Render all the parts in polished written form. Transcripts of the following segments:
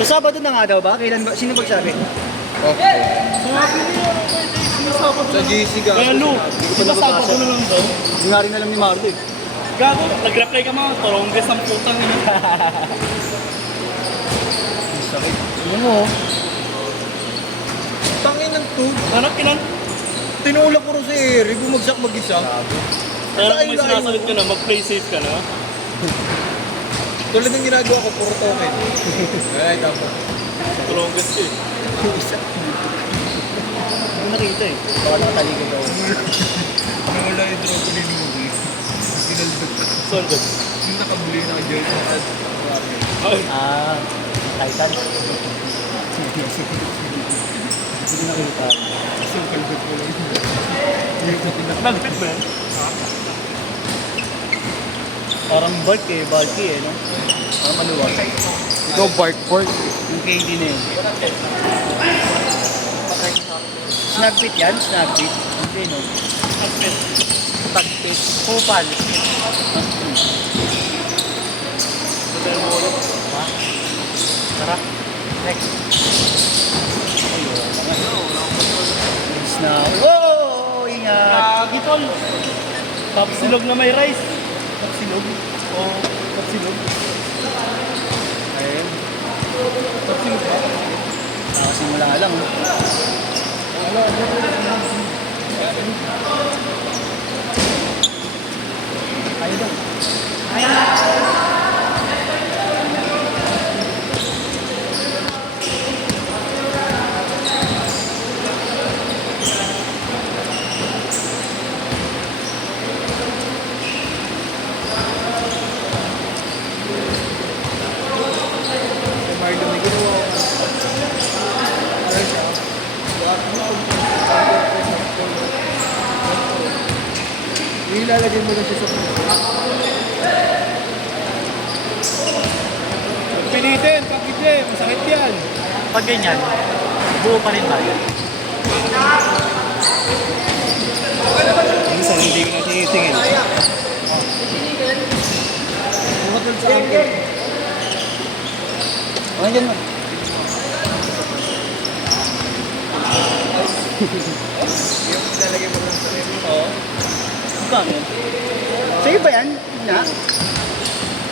Sa Sabado na nga daw ba? Kailan ba? Sino magsabi? Okay. Sabi niya, Sa GC ka. kaya Lu, sila Sabado na lang daw. Hindi nga rin alam ni Marlo eh. Gago, nag-reply ka mga torongges ng putang ina. Sakit. Ano mo? Tangin ng tube. Anak kinan. Tinulak ko rin si Eric, bumagsak mag-isa. Pero kung may sinasalit ka na, mag-play safe ka na. Tulad ng ginagawa ko, puro token. Ay, tapos. Torongges ka eh. Yung isa. Hindi nakita eh. Baka nakataligod daw. Nawala yung drone ko ni Louie. Pinalbag ka. Saan dyan? Yung nakabuli na ka-joy sa ad. Ay, Ah, Titan. Hindi nakita. So, kalbag ko lang. Hindi ko tinakabuli. nalpit ba yan? Parang bark eh, bulky eh, no? Parang maluwag. Ikaw, bark. Yung KD na yun. Snagpit yan? Snagpit? Hindi, no? Nalpit. Tagpit. Kupal. Madali mo ulit. Ha? Tara. Next. Snap. Oh! Ingat! Gagi tol. Tapsilog na may rice. Tapsilog. Oh, tapsilog. Ayun. Tapsilog ba? Nakasimula nga lang. Ayun daw. Marlo, may ginawa ko. Ano siya? Ilalagay mo lang siya sa puno. Pilitin, pakitli, masakit yan. Pag ganyan, buo pa rin ba yun? Minsan hindi ko na tinitingin. Bumatol sa akin. Okay dyan mo. Yung ilalagay mo lang sa puno. Oo. Ano yun? Sa'yo ba yan? Na?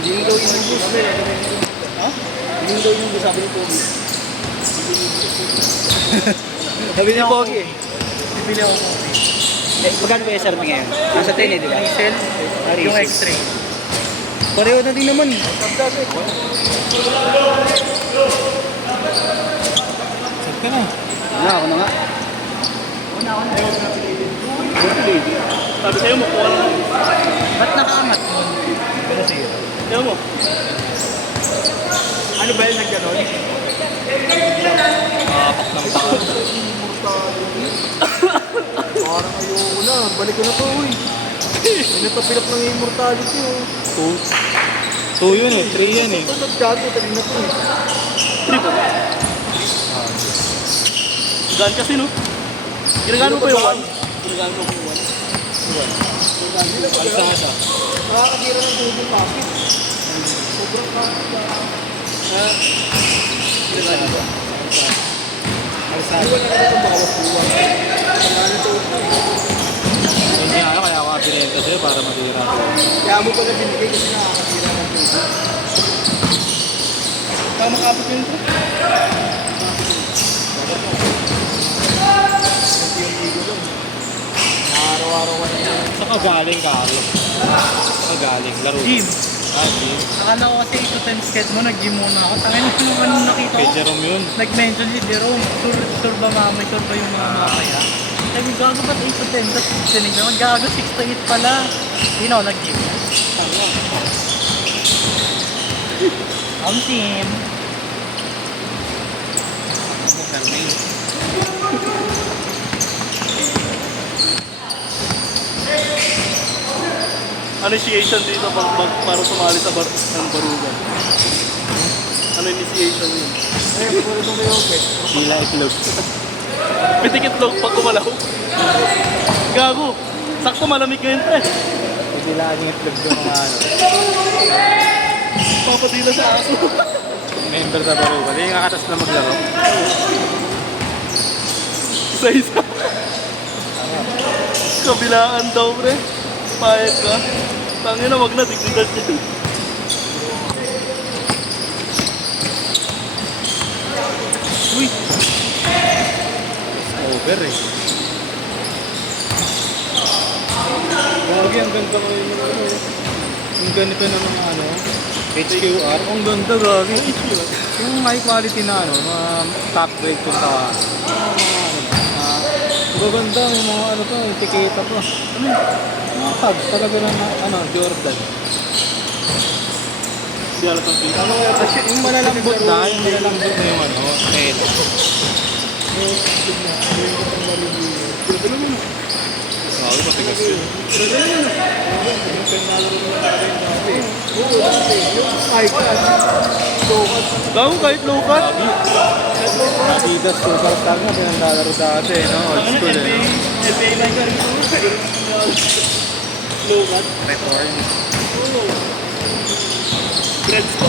Hindi mo daw inubos na eh. Ha? Hindi mo daw yung sabi ni Pogi. Sabi ni Pogi eh. Bibili ako mo. Eh, magkano ba yung SRP ngayon? Nasa 10 eh, di ba? Diesel, yung X-ray. Pareho na din naman. Saan ka na? Ako na nga. Sabi sa'yo, makuha na lang. Ba't nakaangat? Ayaw mo. Ano ba yung nagganon? Apak ng tao. Parang ayoko na. Balik ko na to, uy. May natapilap ng immortality, oh. 2 yun eh, 3 yan eh. Ito, nagkato, talim na to, eh. 3 ba? Gaan kasi no? Ginagaan mo pa yung 1? Ginagaan mo pa yung 1? Alis na nga siya. Nakakatira ng tubig pakit. Sobrang kakit. Ginagaan mo. Alis na ito bawas buwan. Ano to? Hindi nga kaya ako binenta sa'yo para matira. Kaya mo pala binigay kasi nakakatira ng tubig. Tama kapit yun ito? Araw-araw ka na. Saka galing Carlo. Saka galing, laro. Gym. Gym. Akala ko kasi ito 10 skate mo, nag-gym muna ako. Tangin mo yung anong nakita Kay ko. Jerome yun. Nag-mention si Jerome. Sure ba mamay? Sure ba yung mga mamaya? Sabi ko, gago ba't 8 to 10? Tapos sinigyan ko, gago 6 to 8 pala. Hindi na ako nag-gym. Ang team. Ano initiation dito para sumali sa ng barugan? Ano initiation yun? Ay, puro itong kayo, okay. Sila itlog. May tikitlog pag kumalaw. Gago. Sakto malamig ngayon pre. Hindi lang yung itlog yung mga ano. Papadila sa aso. Member sa Baruga. Hindi nga katas na maglaro. Isa-isa. Kabilaan daw, pre. Payag ka. Tangina, wag na. Tignan niya. Uy! Over eh. Wagi, ang ganda ko yung ano. Yung ganito na mga ano. HQR. Ang ganda, gagi. Yung high quality na ano, mga top grade kung tawa. Maganda, may mga ano to, etiketa to. Ano? Mga tags talaga na ano, Jordan. Ano, kasi yung malalambot na, yung malalambot na yung ano, nail. Sabi pa tigas yun. Gago kahit low cut. Adidas super tag na pinaglalaro dati, no? Old school eh, no? FA lang ka rin. Low cut. Return. Dreads ko.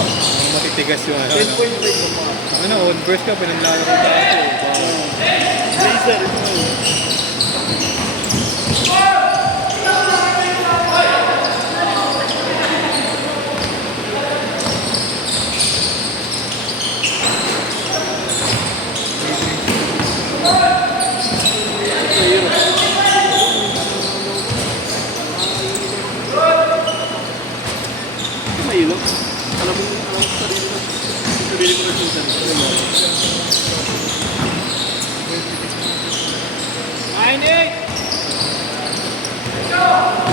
Matitigas yung ano. 10.5 Ano, old burst ka pinaglalaro dati. Laser. Mahilo. Alam mo sarili mo. Sarili mo na siya.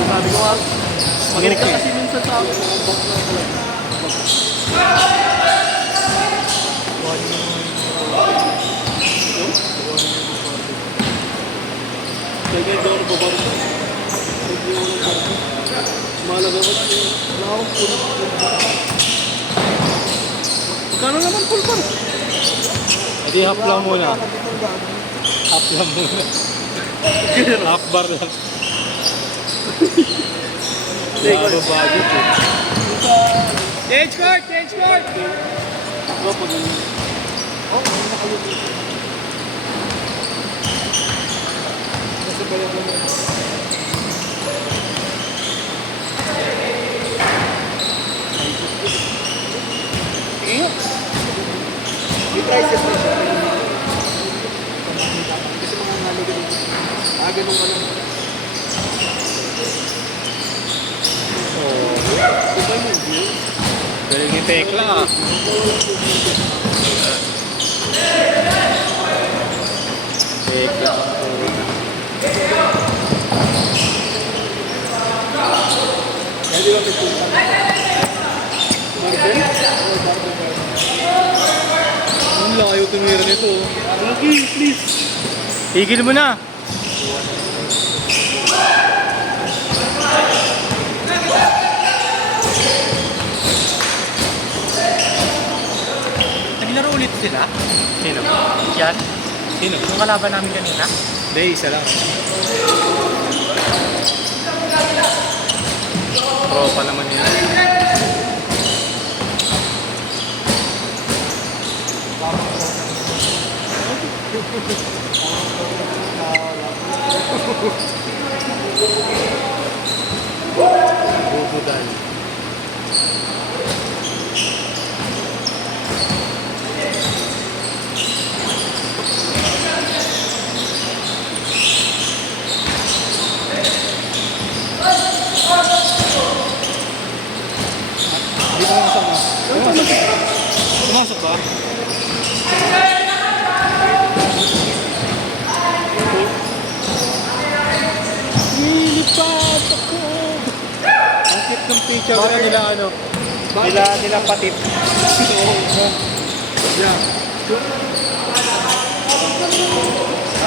Sabi ko, maginig ka kasi minsan sa ako. Kaya daw nababaro ko. Mahalaga ko. Wala akong puno. Magkano naman full bar? Hindi, half lang muna. Half lang muna. Half bar lang. Bago budget eh. Change court! Change court! Oh, pag oh, nakaluto. Kasi ba yung I-prices na siya. Kasi mga nalagay dito. Ganun ano. galing ni Tekla ah. Tekla. Hindi ba pipunta? Marvel? Ang layo tumira nito. Lagi, please. Tigil mo na. Naglaro ulit sila. Sino? Yan. Sino? Yung kalaban namin kanina. Hindi, isa lang. Pro pa naman yun. Bubudal. Hindi ko masama. Pumasok ba? Nilipat ako! Ang cute ng picture nila ano? Nila patip. Yeah.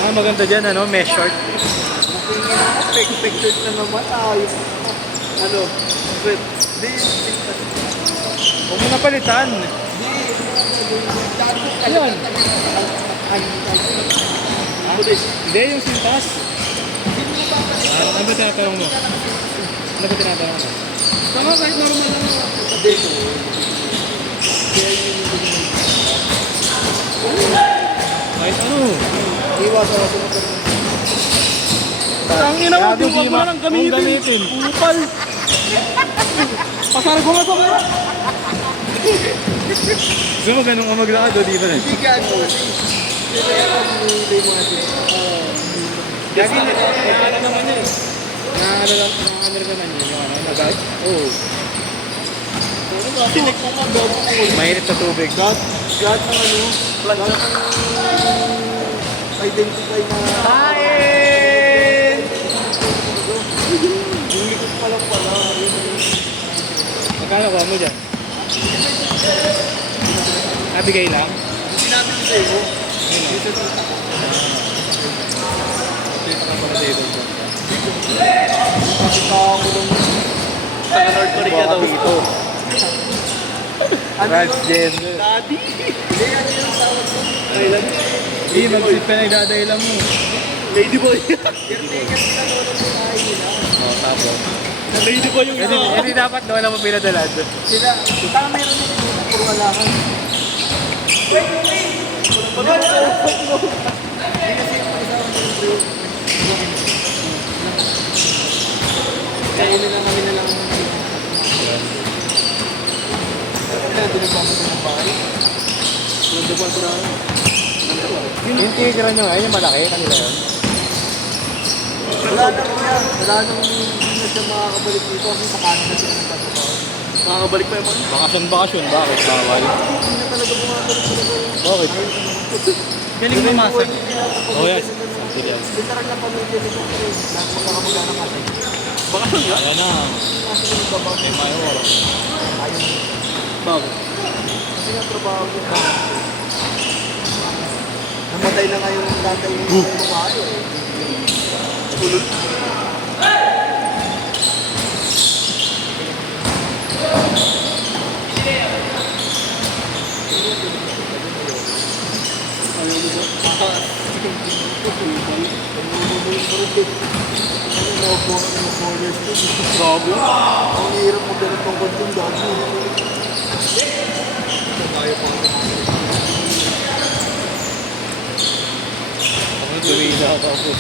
Ang maganda dyan ano, mesh short. Pictures na naman. Ayos. Ano? Wait. Huwag mo napalitan. Ayan. Hindi, yung sintas. Ano ba tinatanong mo? Ano ba tinatanong mo? Tama, kahit normal lang. Dito. Kaya yung Ang ina mo, Gago, di mo na lang gamitin. Huwag gamitin. Upal. Pasarag mo nga sa mga. Gusto mo ganun ka maglakad o di ba? Hindi ka ano. Kasi ano naman yun. Naano naman yun. Yung ano, nagag. Oo. Tinik mo nga gago ko. Mainit sa tubig. Lahat ng ano, lahat ng identify na... Kain! Yung likod pa lang pala. Magkano ba mo dyan? Nabigay lang? Sinabi ko sa'yo. Nakita ako nung taga-North Korea daw. Ito. Transgender. Daddy! Hindi, ano yung sawag mo? Kailan? Hindi, mag-sit pa nagdaday lang mo. Ladyboy. Caretaker sila doon ang bahay nila. Oo, tapos. Ladyboy yung isa. Hindi dapat wala mo pinadalad. Sila, tama meron din yung puro alakan. Wait! Hindi kasi yung kasama ng bro. Kaya nila kami na lang ang kaya dinagpapit ng bahay. Nandabal ko na. Yung tira nyo nga, yung malaki, kanila yun. Wala nang hindi na siya makakabalik dito kasi sa kanin na siya nagtatrabaho. Makakabalik pa yung mga. Bakasyon, bakit? Bawal. Hindi na talaga bumabalik talaga yun. Bakit? Galing mamasa. Oh yes. Serious. Literal na pamilya nito pero lahat magkakamagana kasi. Bakasyon nga? Ayan na. Kasi yung babaw. May mayo oras. Ayun. Bakit? Kasi nga trabaho niya. Namatay na nga yung tatay ng bumayo eh. Tulog. Gago. Ang hirap mo ganun tong konting gago. Kaya pa. Ako tumila ako po.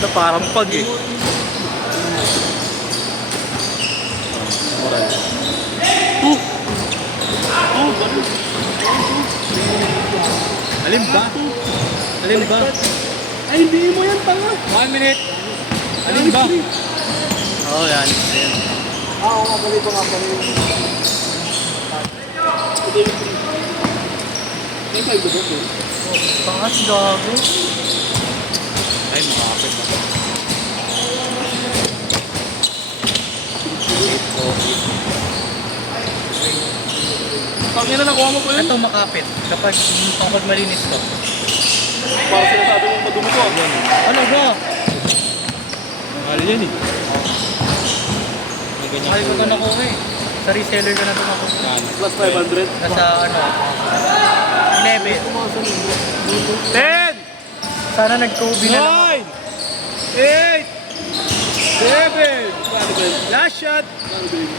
Na parang pag eh. Alin ba? Alin ba? Ay, hindi mo yan tanga. 1 minute. Alin ba? Oo, yan. Ayan. Oo nga pala ito nga pala yung... Ito yung 3. May 5 ba ito? Pangas gago. Ay, makakapit na. Pangina nakuha mo po yun. Ito makapit. Kapag malinis to. Para sinasabi mong madumi ko. Ano ba? Mahal yan eh. May ganyan Mahal ko na nakuha eh. Sa reseller ko na ito nakuha. Yan. Plus 500. Nasa ano? 11. Kumasa nito. 10! Sana nag-Kobe na lang. 9! 8! 7! Last shot! Ano ba yun?